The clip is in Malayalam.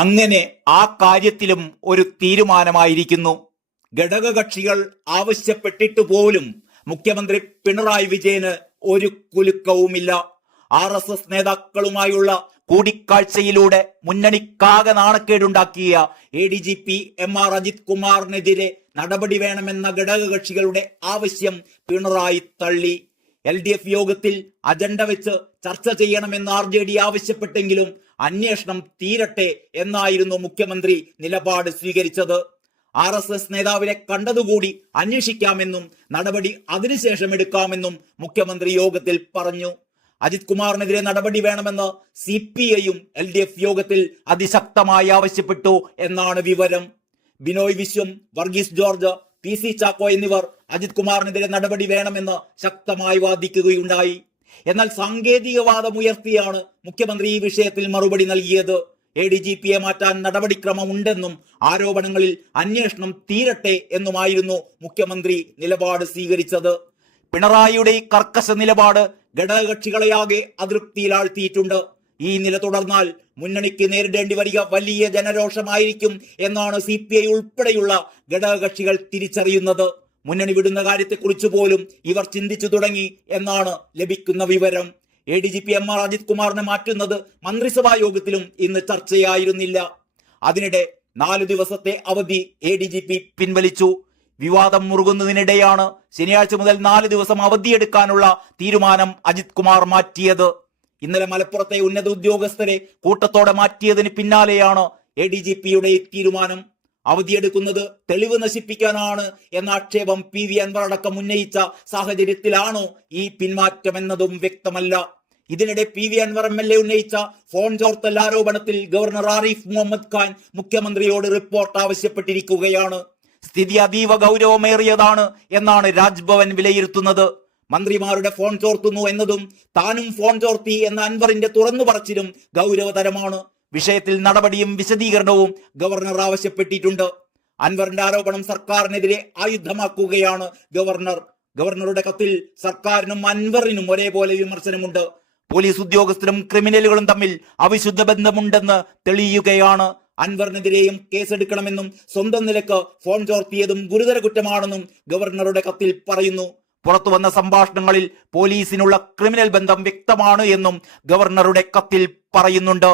അങ്ങനെ ആ കാര്യത്തിലും ഒരു തീരുമാനമായിരിക്കുന്നു. ഘടകകക്ഷികൾ ആവശ്യപ്പെട്ടിട്ട് പോലും മുഖ്യമന്ത്രി പിണറായി വിജയന് ഒരു കുലുക്കവുമില്ല. RSS നേതാക്കളുമായുള്ള കൂടിക്കാഴ്ചയിലൂടെ മുന്നണിക്കാകെ നാണക്കേടുണ്ടാക്കിയ ADGP MR അജിത് കുമാറിനെതിരെ നടപടി വേണമെന്ന ഘടകകക്ഷികളുടെ ആവശ്യം പിണറായി തള്ളി. LDF യോഗത്തിൽ അജണ്ട വെച്ച് ചർച്ച ചെയ്യണമെന്ന് RJD ആവശ്യപ്പെട്ടെങ്കിലും അന്വേഷണം തീരട്ടെ എന്നായിരുന്നു മുഖ്യമന്ത്രി നിലപാട് സ്വീകരിച്ചത്. RSS നേതാവിനെ കണ്ടതുകൂടി അന്വേഷിക്കാമെന്നും നടപടി അതിനുശേഷം എടുക്കാമെന്നും മുഖ്യമന്ത്രി യോഗത്തിൽ പറഞ്ഞു. അജിത് കുമാറിനെതിരെ നടപടി വേണമെന്ന് CPI-യും LDF യോഗത്തിൽ അതിശക്തമായി ആവശ്യപ്പെട്ടു എന്നാണ് വിവരം. ബിനോയ് വിശ്വം, വർഗീസ് ജോർജ്, PC ചാക്കോ എന്നിവർ അജിത് കുമാറിനെതിരെ നടപടി വേണമെന്ന് ശക്തമായി വാദിക്കുകയുണ്ടായി. എന്നാൽ സാങ്കേതികവാദം ഉയർത്തിയാണ് മുഖ്യമന്ത്രി ഈ വിഷയത്തിൽ മറുപടി നൽകിയത്. ADGP-യെ മാറ്റാൻ നടപടിക്രമമുണ്ടെന്നും ആരോപണങ്ങളിൽ അന്വേഷണം തീരട്ടെ എന്നുമായിരുന്നു മുഖ്യമന്ത്രി നിലപാട് സ്വീകരിച്ചത്. പിണറായിയുടെ ഈ കർക്കശ നിലപാട് ഘടകകക്ഷികളെയാകെ അതൃപ്തിയിലാഴ്ത്തിയിട്ടുണ്ട്. ഈ നില തുടർന്നാൽ മുന്നണിക്ക് നേരിടേണ്ടി വരിക വലിയ ജനരോഷമായിരിക്കും എന്നാണ് CPI ഉൾപ്പെടെയുള്ള ഘടകകക്ഷികൾ തിരിച്ചറിയുന്നത്. മുന്നണി വിടുന്ന കാര്യത്തെക്കുറിച്ച് പോലും ഇവർ ചിന്തിച്ചു തുടങ്ങി എന്നാണ് ലഭിക്കുന്ന വിവരം. ADGP MR അജിത് കുമാറിനെ മാറ്റുന്നത് മന്ത്രിസഭാ യോഗത്തിലും ഇന്ന് ചർച്ചയായിരുന്നില്ല. അതിനിടെ 4 ദിവസത്തെ അവധി ADGP പിൻവലിച്ചു. വിവാദം മുറുകുന്നതിനിടെയാണ് ശനിയാഴ്ച മുതൽ 4 ദിവസം അവധിയെടുക്കാനുള്ള തീരുമാനം അജിത് കുമാർ മാറ്റിയത്. ഇന്നലെ മലപ്പുറത്തെ ഉന്നത ഉദ്യോഗസ്ഥരെ കൂട്ടത്തോടെ മാറ്റിയതിന് പിന്നാലെയാണ് ADGP-യുടെ തീരുമാനം. അവധിയെടുക്കുന്നത് തെളിവ് നശിപ്പിക്കാനാണ് എന്ന ആക്ഷേപം PV അൻവർ അടക്കം ഉന്നയിച്ച സാഹചര്യത്തിലാണോ ഈ പിന്മാറ്റമെന്നതും വ്യക്തമല്ല. ഇതിനിടെ PV അൻവർ MLA ഉന്നയിച്ച ഫോൺ ചോർത്തൽ ആരോപണത്തിൽ ഗവർണർ ആരിഫ് മുഹമ്മദ് ഖാൻ മുഖ്യമന്ത്രിയോട് റിപ്പോർട്ട് ആവശ്യപ്പെട്ടിരിക്കുകയാണ്. സ്ഥിതി അതീവ ഗൗരവമേറിയതാണ് എന്നാണ് രാജ്ഭവൻ വിലയിരുത്തുന്നത്. മന്ത്രിമാരുടെ ഫോൺ ചോർത്തുന്നു എന്നതും താനും ഫോൺ ചോർത്തി എന്ന അൻവറിന്റെ തുറന്നു പറച്ചിലും ഗൗരവതരമാണ്. വിഷയത്തിൽ നടപടിയും വിശദീകരണവും ഗവർണർ ആവശ്യപ്പെട്ടിട്ടുണ്ട്. അൻവറിന്റെ ആരോപണം സർക്കാരിനെതിരെ ആയുധമാക്കുകയാണ് ഗവർണറുടെ കത്തിൽ സർക്കാരിനും അൻവറിനും ഒരേപോലെ വിമർശനമുണ്ട്. പോലീസ് ഉദ്യോഗസ്ഥരും ക്രിമിനലുകളും തമ്മിൽ അവിശുദ്ധ ബന്ധമുണ്ടെന്ന് തെളിയുകയാണ്. അൻവറിനെതിരെയും കേസെടുക്കണമെന്നും സ്വന്തം നിലക്ക് ഫോൺ ചോർത്തിയതും ഗുരുതര കുറ്റമാണെന്നും ഗവർണറുടെ കത്തിൽ പറയുന്നു. പുറത്തു വന്ന സംഭാഷണങ്ങളിൽ പോലീസിനുള്ള ക്രിമിനൽ ബന്ധം വ്യക്തമാണ് എന്നും ഗവർണറുടെ കത്തിൽ പറയുന്നുണ്ട്.